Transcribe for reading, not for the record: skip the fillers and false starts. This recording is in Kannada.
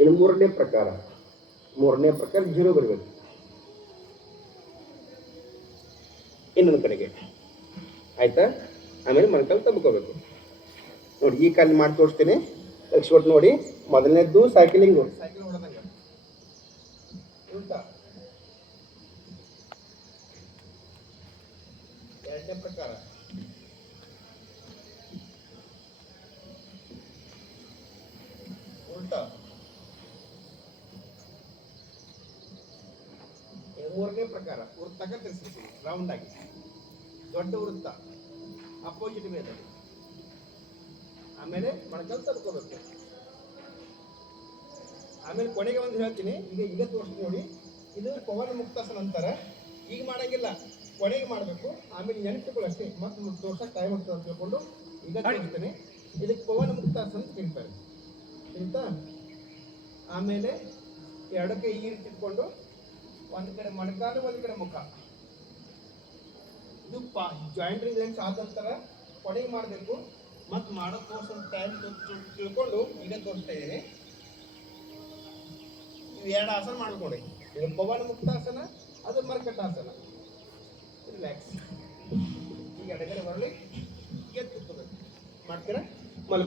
ಇನ್ನು ಮೂರನೇ ಪ್ರಕಾರ ಜೀರೋ ಬರಬೇಕು ಇನ್ನೊಂದು ಕಡೆಗೆ, ಆಯ್ತಾ? ಆಮೇಲೆ ಮೊಣಕಾಲು ತಬ್ಕೋಬೇಕು. ನೋಡಿ ಈ ಕಾಲು ಮಾಡಿ ತೋರಿಸ್ತೇನೆ, ಲಕ್ಷ ನೋಡಿ. ಮೊದಲನೇದ್ದು ಸೈಕಲ್ ಹೊಡೆದಂಗೆ ಉಲ್ಟಾ. ಎರಡನೇ ಪ್ರಕಾರ ಉಲ್ಟಾ. ಮೂರನೇ ಪ್ರಕಾರ ವೃತ್ತಕ ತಿರ್ಸ್ತೀವಿ, ರೌಂಡ್ ಆಗಿ ದೊಡ್ಡ ವೃತ್ತ ಅಪೋಸಿಟ್ ಮೇಲೆ. ಆಮೇಲೆ ಮೊಣಕಾಲು ತಡ್ಕೋಬೇಕು. ಆಮೇಲೆ ಕೊನೆಗೆ ಒಂದು ಹೇಳ್ತೀನಿ, ಈಗ ತೋರಿಸ್ತೀನಿ ನೋಡಿ. ಇದು ಪವನ ಮುಕ್ತಾಸನ ಅಂತಾರೆ. ಈಗ ಮಾಡಂಗಿಲ್ಲ, ಕೊನೆಗೆ ಮಾಡಬೇಕು. ಆಮೇಲೆ ನೆನಪಿಗಳು ಅಷ್ಟೇ, ಮತ್ತೆ ತೋರ್ಸಕ್ಕೆ ಟೈಮ್ ಆಗ್ತದೆ ಅಂತ ತಿಳ್ಕೊಂಡು ಈಗ ತೋರಿಸ್ತೇನೆ. ಇದಕ್ಕೆ ಪವನ ಮುಕ್ತಾಸನ ಅಂತ ಕರೀತಾರೆ, ಆಯ್ತಾ? ಆಮೇಲೆ ಎರಡಕ್ಕೆ ಈ ರೀತಿ ಇಟ್ಕೊಂಡು ಒಂದು ಕಡೆ ಮೊಣಕಾಲು, ಒಂದು ಕಡೆ ಮುಖ. ಇದು ಜಾಯಿಂಟ್ ರಿಲೆನ್ಸ್ ಆದ ನಂತರ ಕೊನೆಗೆ ಮಾಡಬೇಕು. ಮತ್ತು ಮಾಡೋ ತೋರಿಸೋ ಟೈಮ್ ತಿಳ್ಕೊಂಡು ಈಗ ತೋರಿಸ್ತಾ ಇದ್ದೀನಿ. ಇವು ಎರಡು ಆಸನ ಮಾಡ್ಕೊಳ್ಳಿ. ಇದು ಪವನ ಮುಕ್ತಾಸನ, ಅದು ಮರ್ಕಟಾಸನ. ರಿಲ್ಯಾಕ್ಸ್. ಈಗ ಎಡಗಡೆ ಬರಲಿ, ಈಗ ಕೂತ್ಕೋಬೇಕು. ಮಾಡ್ತೀರಾ? ಮಲ್ಕೊಳ್ಳಿ.